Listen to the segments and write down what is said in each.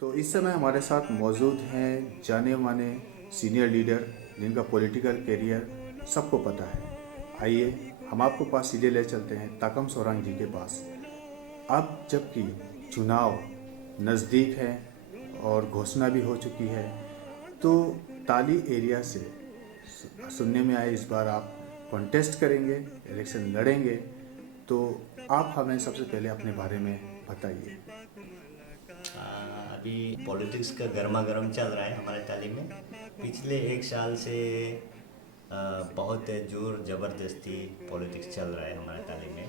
तो इस समय हमारे साथ मौजूद हैं जाने माने सीनियर लीडर जिनका पॉलिटिकल करियर सबको पता है। आइए हम आपको पास सीधे ले चलते हैं ताकम सोरांग जी के पास। अब जबकि चुनाव नज़दीक है और घोषणा भी हो चुकी है, तो ताली एरिया से सुनने में आए इस बार आप कॉन्टेस्ट करेंगे, इलेक्शन लड़ेंगे। तो आप हमें सबसे पहले अपने बारे में बताइए। अभी पॉलिटिक्स का गर्मा गर्म चल रहा है हमारे तालीम में। पिछले एक साल से बहुत जोर ज़बरदस्ती पॉलिटिक्स चल रहा है हमारे तालीम में।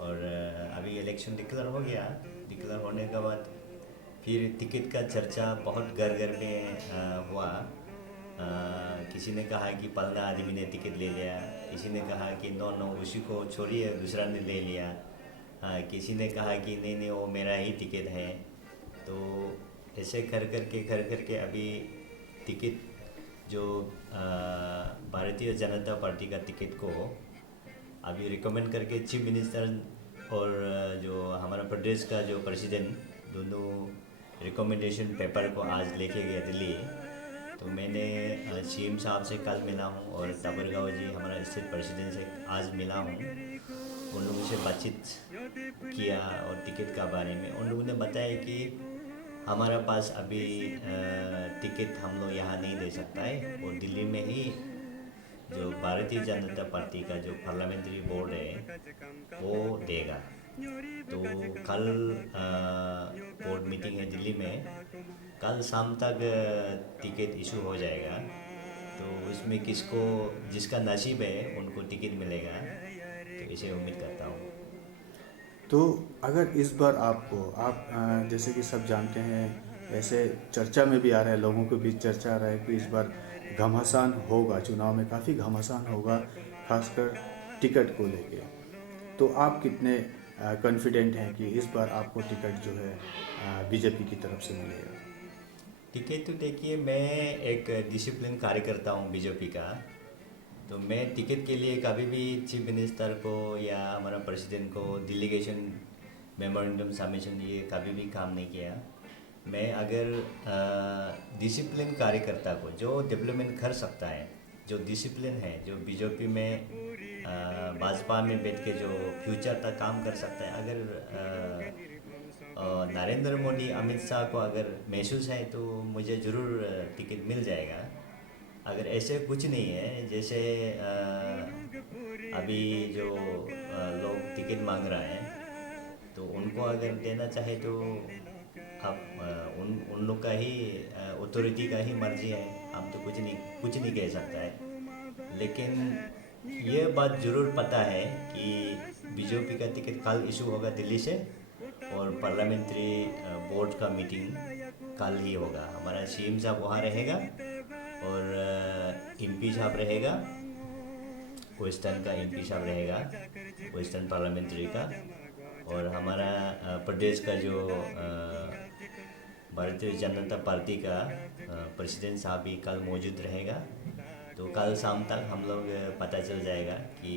और अभी इलेक्शन डिक्लेयर हो गया। डिक्लेयर होने के बाद फिर टिकट का चर्चा बहुत घर घर में हुआ। किसी ने कहा कि पलना आदमी ने टिकट ले लिया, किसी ने कहा कि नो नो उसी को छोड़िए दूसरा ने ले लिया, किसी ने कहा कि नहीं नहीं वो मेरा ही टिकट है। तो ऐसे कर के अभी टिकट जो भारतीय जनता पार्टी का टिकट को अभी रिकमेंड करके चीफ मिनिस्टर और जो हमारा प्रदेश का जो प्रेसिडेंट दोनों रिकमेंडेशन पेपर को आज लेके गए दिल्ली। तो मैंने सीएम साहब से कल मिला हूँ और ताबरगांव जी हमारा स्टेट प्रेसिडेंट से आज मिला हूँ। उन लोगों से बातचीत किया और टिकट का बारे में उन लोगों ने बताया कि हमारा पास अभी टिकट हम लोग यहाँ नहीं दे सकता है और दिल्ली में ही जो भारतीय जनता पार्टी का जो पार्लियामेंट्री बोर्ड है वो देगा। तो कल बोर्ड मीटिंग है दिल्ली में, कल शाम तक टिकट इशू हो जाएगा। तो उसमें किसको जिसका नसीब है उनको टिकट मिलेगा, तो इसे उम्मीद करता हूँ। तो अगर इस बार आपको जैसे कि सब जानते हैं, ऐसे चर्चा में भी आ रहा है, लोगों के बीच चर्चा आ रहा है कि इस बार घमासान होगा, चुनाव में काफ़ी घमासान होगा, खासकर टिकट को लेके। तो आप कितने कॉन्फिडेंट हैं कि इस बार आपको टिकट जो है बीजेपी की तरफ से मिलेगा? टिकट तो देखिए, मैं एक डिसिप्लिन कार्यकर्ता हूँ बीजेपी का। तो मैं टिकट के लिए कभी भी चीफ मिनिस्टर को या हमारा प्रेसिडेंट को डिलीगेशन मेमोरेंडम सबमिशन ये कभी भी काम नहीं किया। मैं अगर डिसिप्लिन कार्यकर्ता को जो डेवलपमेंट कर सकता है, जो डिसिप्लिन है, जो बीजेपी में भाजपा में बैठ के जो फ्यूचर तक काम कर सकता है, अगर नरेंद्र मोदी अमित शाह को अगर महसूस है तो मुझे ज़रूर टिकट मिल जाएगा। अगर ऐसे कुछ नहीं है, जैसे अभी जो लोग टिकट मांग रहे हैं तो उनको अगर देना चाहे तो आप उन लोग का ही अथॉरिटी का ही मर्जी है। हम तो कुछ नहीं कह सकता है। लेकिन ये बात ज़रूर पता है कि बीजेपी का टिकट कल इशू होगा दिल्ली से और पार्लियामेंट्री बोर्ड का मीटिंग कल ही होगा। हमारा सीएम साहब वहाँ रहेगा और एमपी साहब रहेगा, वेस्टर्न का एमपी साहब रहेगा, वेस्टर्न पार्लियामेंट्री का। और हमारा प्रदेश का जो भारतीय जनता पार्टी का प्रेसिडेंट साहब भी कल मौजूद रहेगा। तो कल शाम तक हम लोग पता चल जाएगा कि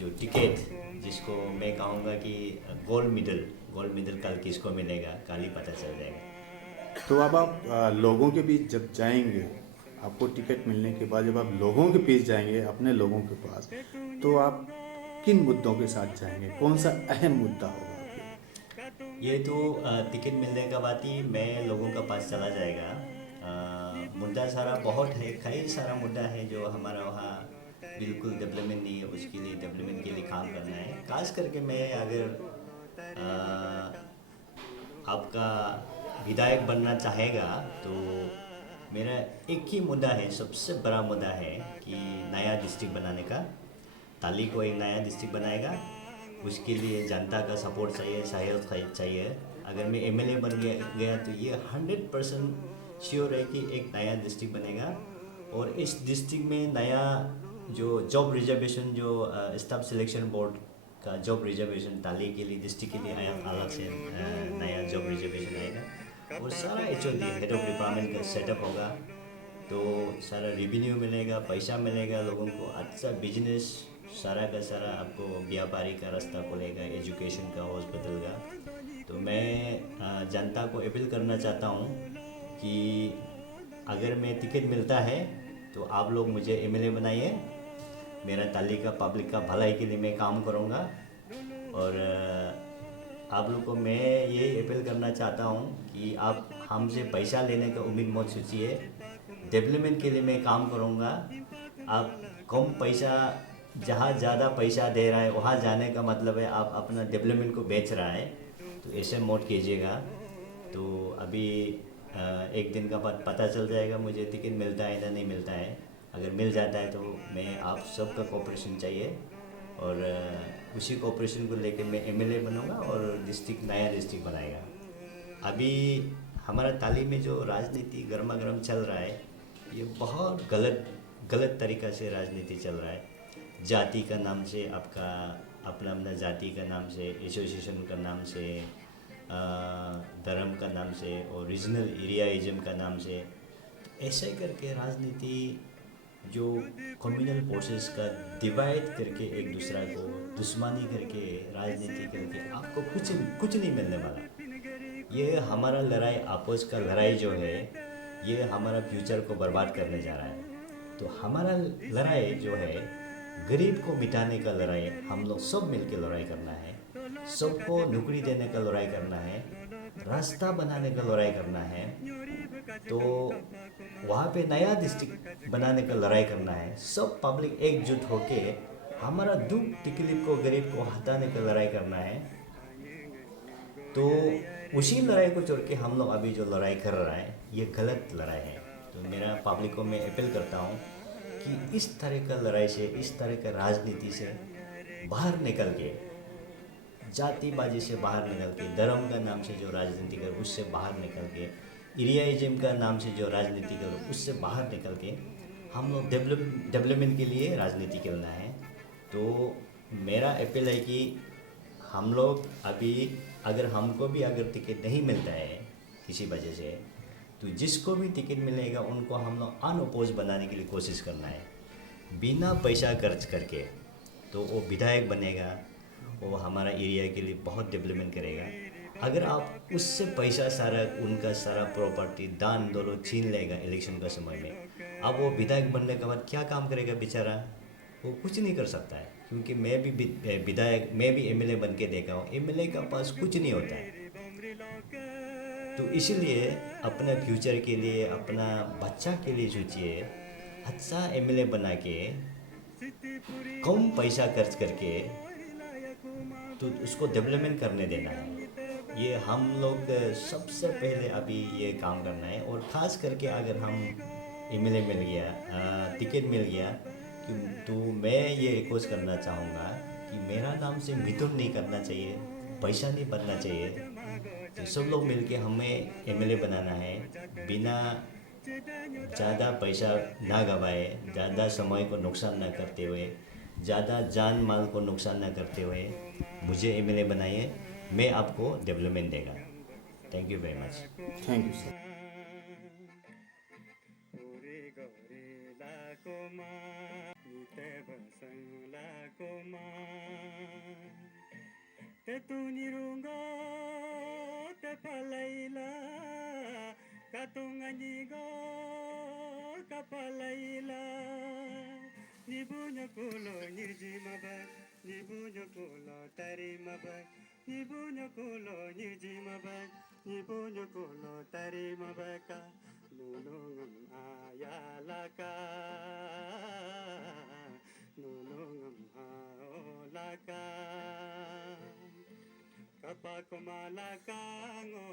जो टिकट जिसको मैं कहूँगा कि गोल्ड मेडल कल किसको मिलेगा, कल ही पता चल जाएगा। तो अब आप लोगों के बीच जब जाएंगे, आपको टिकट मिलने के बाद जब आप लोगों के बीच जाएंगे, अपने लोगों के पास, तो आप किन मुद्दों के साथ जाएंगे? कौन सा अहम मुद्दा होगा आपके लिए? ये तो टिकट मिलने का बाद ही मैं लोगों का पास चला जाएगा। मुद्दा सारा बहुत है, कई सारा मुद्दा है जो हमारा वहाँ बिल्कुल डेवलपमेंट नहीं है, उसके लिए डेवलपमेंट के लिए काम करना है। खास करके मैं अगर आपका विधायक बनना चाहेगा तो मेरा एक ही मुद्दा है, सबसे बड़ा मुद्दा है कि नया डिस्ट्रिक्ट बनाने का। ताली को एक नया डिस्ट्रिक्ट बनाएगा, उसके लिए जनता का सपोर्ट चाहिए, सहयोग चाहिए। अगर मैं एमएलए बन गया तो ये 100% श्योर है कि एक नया डिस्ट्रिक्ट बनेगा। और इस डिस्ट्रिक्ट में नया जो जॉब रिजर्वेशन, जो स्टाफ सिलेक्शन बोर्ड का जॉब रिजर्वेशन ताली के लिए, डिस्ट्रिक्ट के लिए आया अलग से नया जॉब रिजर्वेशन आएगा। और सारा एचओडी हेड ऑफ डिपार्टमेंट का सेटअप होगा। तो सारा रेवेन्यू मिलेगा, पैसा मिलेगा लोगों को, अच्छा बिजनेस सारा का सारा आपको व्यापारी का रास्ता खुलेगा, एजुकेशन का, हॉस्पिटल का। तो मैं जनता को अपील करना चाहता हूँ कि अगर मैं टिकट मिलता है तो आप लोग मुझे एमएलए बनाइए। मेरा ताली का पब्लिक का भलाई के लिए मैं काम करूँगा। और आप लोग को मैं ये अपील करना चाहता हूँ कि आप हमसे पैसा लेने का उम्मीद मत सोचिए। डेवलपमेंट के लिए मैं काम करूँगा। आप कम पैसा, जहाँ ज़्यादा पैसा दे रहा है वहाँ जाने का मतलब है आप अपना डेवलपमेंट को बेच रहा है। तो ऐसे मत कीजिएगा। तो अभी एक दिन का बाद पता चल जाएगा मुझे टिकट मिलता है ना नहीं मिलता है। अगर मिल जाता है तो मैं आप सबका कोऑपरेशन चाहिए। और उसी कोऑपरेशन को लेकर मैं एमएलए बनूंगा और डिस्ट्रिक्ट, नया डिस्ट्रिक्ट बनाएगा। अभी हमारा ताली में जो राजनीति गर्मा गर्म चल रहा है, ये बहुत गलत गलत तरीक़ा से राजनीति चल रहा है। जाति का नाम से आपका अपना अपना जाति का नाम से, एसोसिएशन का नाम से, धर्म का नाम से और रीजनल एरियाइज्म का नाम से, ऐसे करके राजनीति जो कम्युनल फोर्सेस का डिवाइड करके एक दूसरा को दुश्मनी करके राजनीति करके आपको कुछ नहीं मिलने वाला। ये हमारा लड़ाई, आपस का लड़ाई जो है, ये हमारा फ्यूचर को बर्बाद करने जा रहा है। तो हमारा लड़ाई जो है गरीब को मिटाने का लड़ाई है। हम लोग सब मिलकर लड़ाई करना है, सबको नौकरी देने का लड़ाई करना है, रास्ता बनाने का लड़ाई करना है। तो वहाँ पे नया डिस्ट्रिक्ट बनाने का लड़ाई करना है। सब पब्लिक एकजुट होके हमारा दुख तकलीफ को, गरीब को हटाने का लड़ाई करना है। तो उसी लड़ाई को छोड़ के हम लोग अभी जो लड़ाई कर रहा है ये गलत लड़ाई है। तो मेरा पब्लिक को मैं अपील करता हूँ कि इस तरह का लड़ाई से, इस तरह का राजनीति से बाहर निकल के, जातिबाजी से बाहर निकल के, धर्म का नाम से जो राजनीति कर उससे बाहर निकल के, एरियाइज्म का नाम से जो राजनीति कर उससे बाहर निकल के हम लोग डेवलपमेंट के लिए राजनीति करना है। तो मेरा अपील है कि हम लोग अभी, अगर हमको भी अगर टिकट नहीं मिलता है किसी वजह से, तो जिसको भी टिकट मिलेगा उनको हम लोग अनअपोज बनाने के लिए कोशिश करना है, बिना पैसा खर्च करके। तो वो विधायक बनेगा, वो हमारा एरिया के लिए बहुत डेवलपमेंट करेगा। अगर आप उससे पैसा सारा, उनका सारा प्रॉपर्टी दान दौलत छीन लेगा इलेक्शन का समय में, अब वो विधायक बनने के बाद क्या काम करेगा बेचारा? वो कुछ नहीं कर सकता है। क्योंकि मैं भी विधायक, मैं भी एमएलए बन के देखा हूँ, एमएलए के पास कुछ नहीं होता है। तो इसलिए अपने फ्यूचर के लिए, अपना बच्चा के लिए सोचिए, अच्छा एमएलए बना के कम पैसा खर्च करके तो उसको डेवलपमेंट करने देना है। ये हम लोग सबसे पहले अभी ये काम करना है। और ख़ास करके अगर हम एमएलए मिल गया, टिकट मिल गया, तो मैं ये रिक्वेस्ट करना चाहूँगा कि मेरा नाम से मिथुन नहीं करना चाहिए, पैसा नहीं बनना चाहिए। तो सब लोग मिलके हमें एमएलए बनाना है, बिना ज़्यादा पैसा ना गवाए, ज़्यादा समय को नुकसान ना करते हुए, ज़्यादा जान माल को नुकसान ना करते हुए मुझे एमएलए बनाइए। मैं आपको डेवलपमेंट देगा। Thank you very much. Thank you sir. Te tunirungo te palaila katunganigo kapalaila nibunya kulo nirjimaba nibunya kulo tarimaba nibunya kulo nirjimaba nibunya kulo tarimabaka nunungam ayalaka nunungam aolaka Kapakumala kango